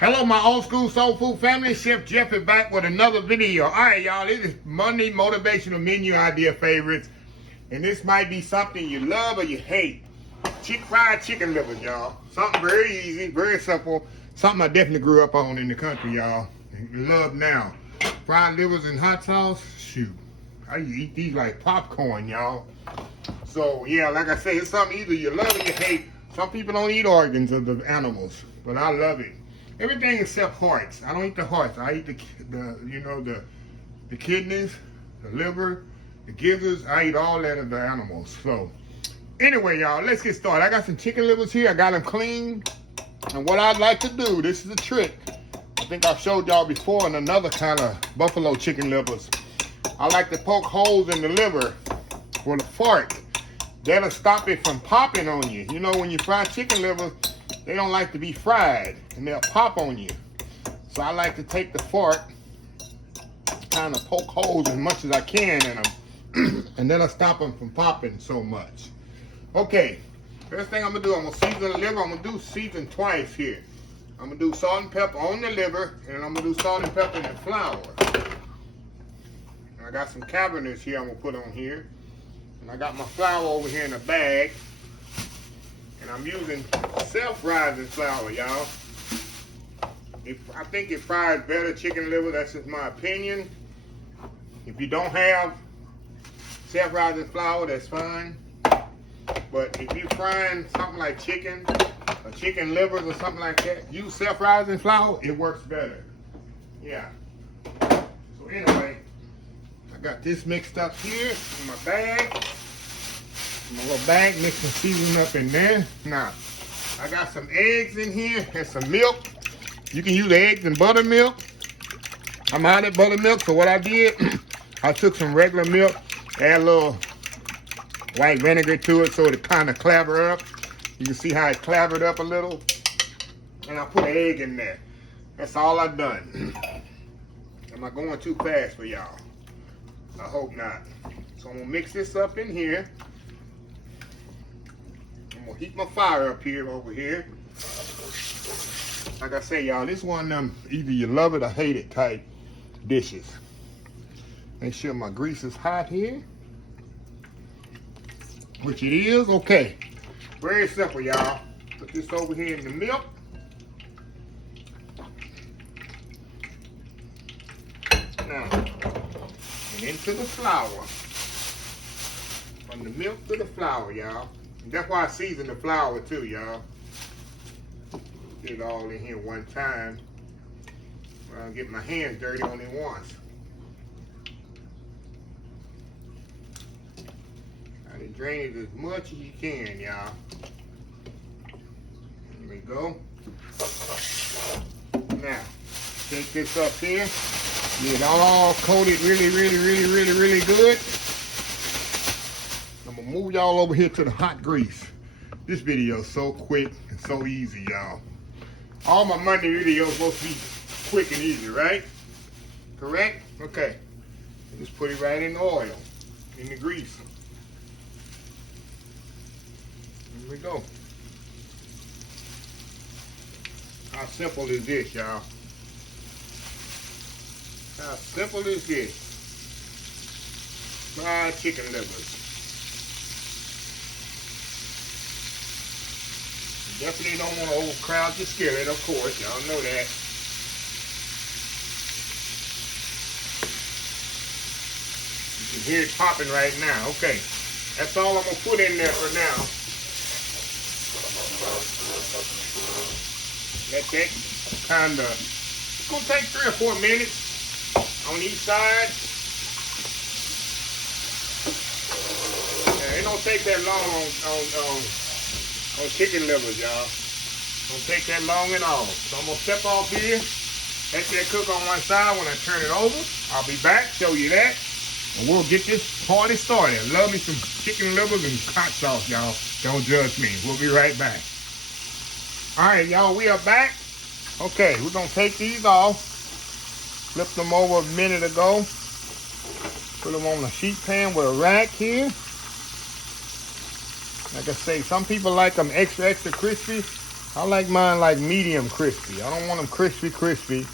Hello, my old school soul food family. Chef Jeff is back with another video. All right, y'all. This is Monday motivational menu idea favorites, and this might be something you love or you hate. Fried chicken livers, y'all. Something very easy, very simple. Something I definitely grew up on in the country, y'all. And love now. Fried livers and hot sauce. Shoot, I eat these like popcorn, y'all. So yeah, like I say, it's something either you love or you hate. Some people don't eat organs of the animals, but I love it. Everything except hearts. I don't eat the hearts. I eat the kidneys, the liver, the gizzards. I eat all that of the animals. So anyway, y'all, let's get started. I got some chicken livers here. I got them clean. And what I'd like to do, this is a trick. I think I've showed y'all before in another kind of buffalo chicken livers. I like to poke holes in the liver with a fork. That'll stop it from popping on you. You know, when you fry chicken livers, they don't like to be fried and they'll pop on you. So I like to take the fork, kind of poke holes as much as I can in them, and that'll stop them from popping so much. Okay, first thing I'm gonna do, I'm gonna season the liver. I'm gonna do season twice here. I'm gonna do salt and pepper on the liver, and I'm gonna do salt and pepper in the flour. And I got some cavenders here I'm gonna put on here. And I got my flour over here in a bag. And I'm using self-rising flour, y'all. I think it fries better chicken liver. That's just my opinion. If you don't have self-rising flour, that's fine. But if you're frying something like chicken or chicken livers or something like that, use self-rising flour, it works better. Yeah. So anyway, I got this mixed up here in my bag. My little bag, mix some seasoning up in there. Now, I got some eggs in here and some milk. You can use eggs and buttermilk. I'm out of buttermilk, so what I did, I took some regular milk, add a little white vinegar to it so it kind of clabber up. You can see how it clabbered up a little. And I put an egg in there. That's all I've done. Am I going too fast for y'all? I hope not. So I'm gonna mix this up in here. I'm gonna heat my fire up here over here. Like I say, y'all, this one of them either you love it or hate it type dishes. Make sure my grease is hot here, which it is. Okay, very simple, y'all. Put this over here in the milk. Now, and into the flour. From the milk to the flour, y'all. And that's why I season the flour too, y'all. Get it all in here one time. I'll get my hands dirty on it once. Try to drain it as much as you can, y'all. There we go. Now, take this up here. Get it all coated really good. I'm gonna move y'all over here to the hot grease. This video is so quick and so easy, y'all. All my Monday videos supposed to be quick and easy, right? Correct? Okay. Just put it right in the oil, in the grease. Here we go. How simple is this, y'all? How simple is this? Fried chicken livers. Definitely don't want to overcrowd your skillet, of course. Y'all know that. You can hear it popping right now. Okay. That's all I'm going to put in there for now. Let that kind of... It's going to take 3 or 4 minutes on each side. Yeah, it don't take that long on chicken livers, y'all. Don't take that long at all. So I'm gonna step off here, let that cook on one side. When I turn it over, I'll be back, show you that, and we'll get this party started. Love me some chicken livers and hot sauce, y'all. Don't judge me. We'll be right back. All right, y'all, we are back. Okay, we're gonna take these off. Flipped them over a minute ago. Put them on a sheet pan with a rack here. Like I say, some people like them extra crispy. I like mine like medium crispy. I don't want them crispy.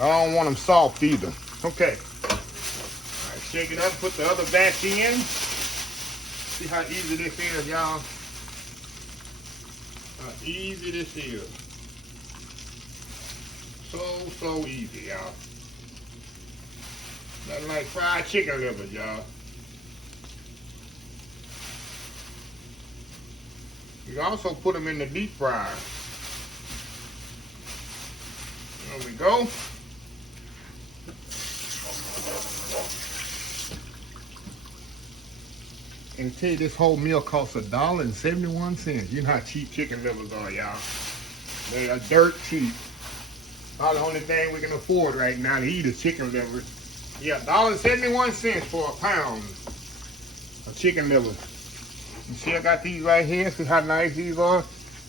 I don't want them soft either. Okay. All right, shake it up, put the other batch in. See how easy this is, y'all? How easy this is. So easy, y'all. Nothing like fried chicken livers, y'all. You can also put them in the deep fryer. There we go. And tell you, this whole meal costs $1.71. You know how cheap chicken livers are, y'all. They are dirt cheap. About the only thing we can afford right now to eat is chicken livers. Yeah, $1.71 for a pound of chicken liver. You see I got these right here. See how nice these are?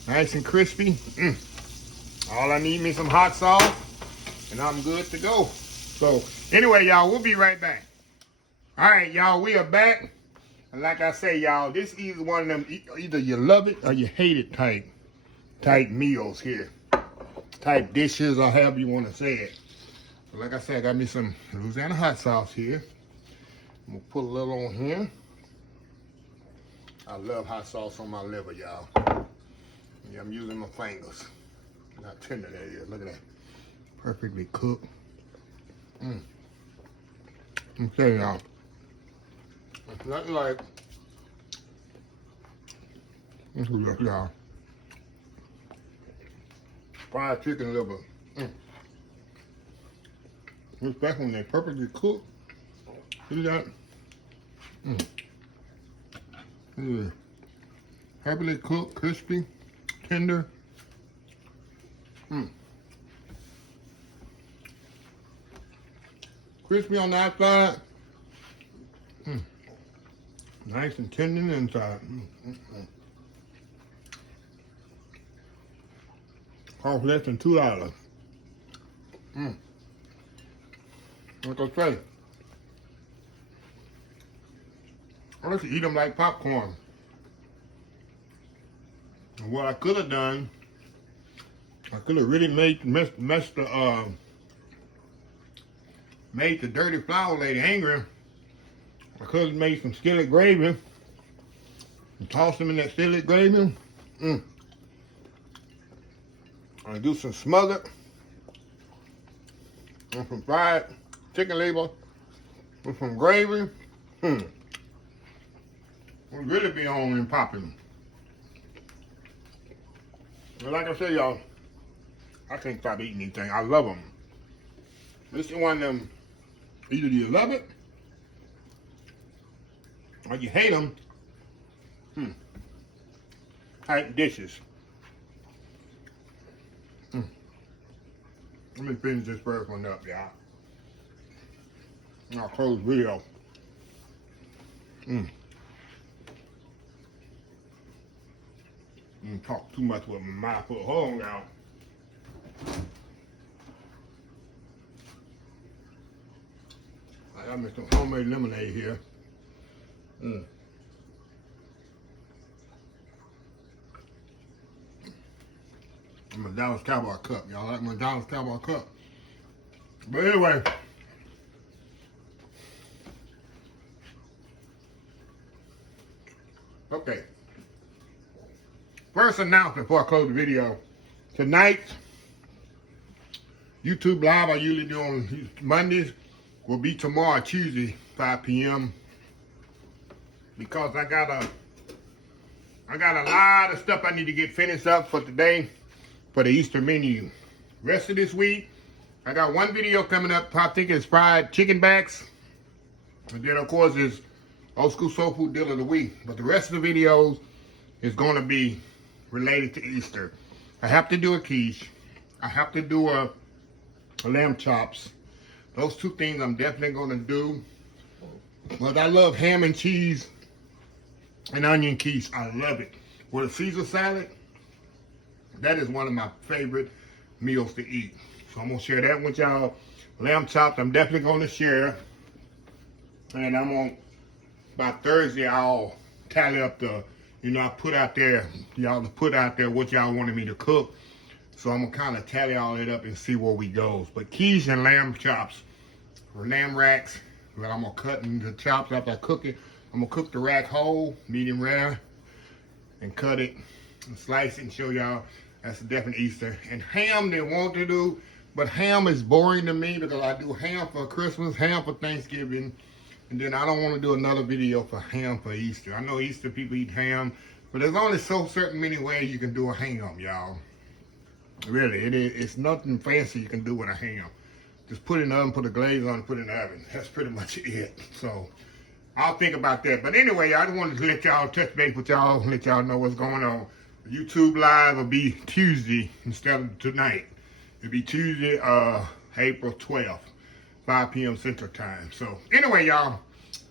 Nice and crispy. All I need me some hot sauce and I'm good to go. So anyway, y'all, we'll be right back. All right, y'all, we are back. And like I say, y'all, this is one of them, either you love it or you hate it type meals here. Type dishes or however you want to say it. So like I said, I got me some Louisiana hot sauce here. I'm going to put a little on here. I love hot sauce on my liver, y'all. Yeah, I'm using my fingers. Look how tender that is. Look at that. Perfectly cooked. Okay, y'all. It's nothing like, look, y'all. Fried chicken liver. Especially when they're perfectly cooked. See that? Happily cooked, crispy, tender. Crispy on the outside. Nice and tender inside. Cost less than $2. Like I say, I like to eat them like popcorn. And what I could have done, I could have really made the dirty flour lady angry. I could have made some skillet gravy and tossed them in that skillet gravy. I do some smothered and some fried chicken liver with some gravy. We'll really be on and popping. And like I said, y'all, I can't stop eating these things. I love them. This is one of them, either you love it or you hate them type dishes. Let me finish this first one up, y'all. I'll close the video. Talk too much with my mouth full. Hold on, y'all. I got me some homemade lemonade here. I'm a Dallas Cowboy cup. Y'all like my Dallas Cowboy cup? But anyway. Okay. First announcement before I close the video. Tonight, YouTube Live I usually do on Mondays will be tomorrow, Tuesday, 5 p.m. Because I got a lot of stuff I need to get finished up for today for the Easter menu. Rest of this week, I got one video coming up. I think it's fried chicken backs. And then, of course, is Old School Soul Food Deal of the Week. But the rest of the videos is going to be related to Easter. I have to do a quiche. I have to do a lamb chops. Those two things I'm definitely going to do. But I love ham and cheese and onion quiche. I love it. With a Caesar salad, that is one of my favorite meals to eat. So I'm going to share that with y'all. Lamb chops, I'm definitely going to share. And I'm on, by Thursday, I'll tally up the You know, I put out there, y'all put out there what y'all wanted me to cook. So I'm gonna kind of tally all that up and see where we goes. But quiche and lamb chops, or lamb racks, that I'm gonna cut into chops after I cook it. I'm gonna cook the rack whole, medium rare, and cut it and slice it and show y'all. That's a definite Easter. And ham they want to do, but ham is boring to me because I do ham for Christmas, ham for Thanksgiving, and then I don't want to do another video for ham for Easter. I know Easter people eat ham, but there's only so certain many ways you can do a ham, y'all. Really, it's nothing fancy you can do with a ham. Just put it in the oven, put a glaze on, put it in the oven. That's pretty much it. So I'll think about that. But anyway, I just wanted to let y'all touch base with y'all, let y'all know what's going on. YouTube Live will be Tuesday instead of tonight. It'll be Tuesday, April 12th, 5 p.m. Central Time. So anyway, y'all,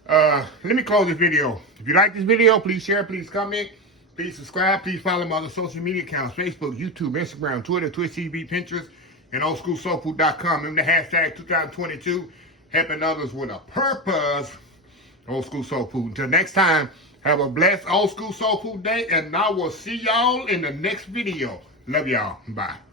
let me close this video. If you like this video, please share, please comment, please subscribe, please follow my other social media accounts, Facebook, YouTube, Instagram, Twitter, Twitch TV, Pinterest, and oldschoolsoulfood.com. Remember the hashtag 2022, helping others with a purpose. Old School Soul Food. Until next time, have a blessed Old School Soul Food day, and I will see y'all in the next video. Love y'all. Bye.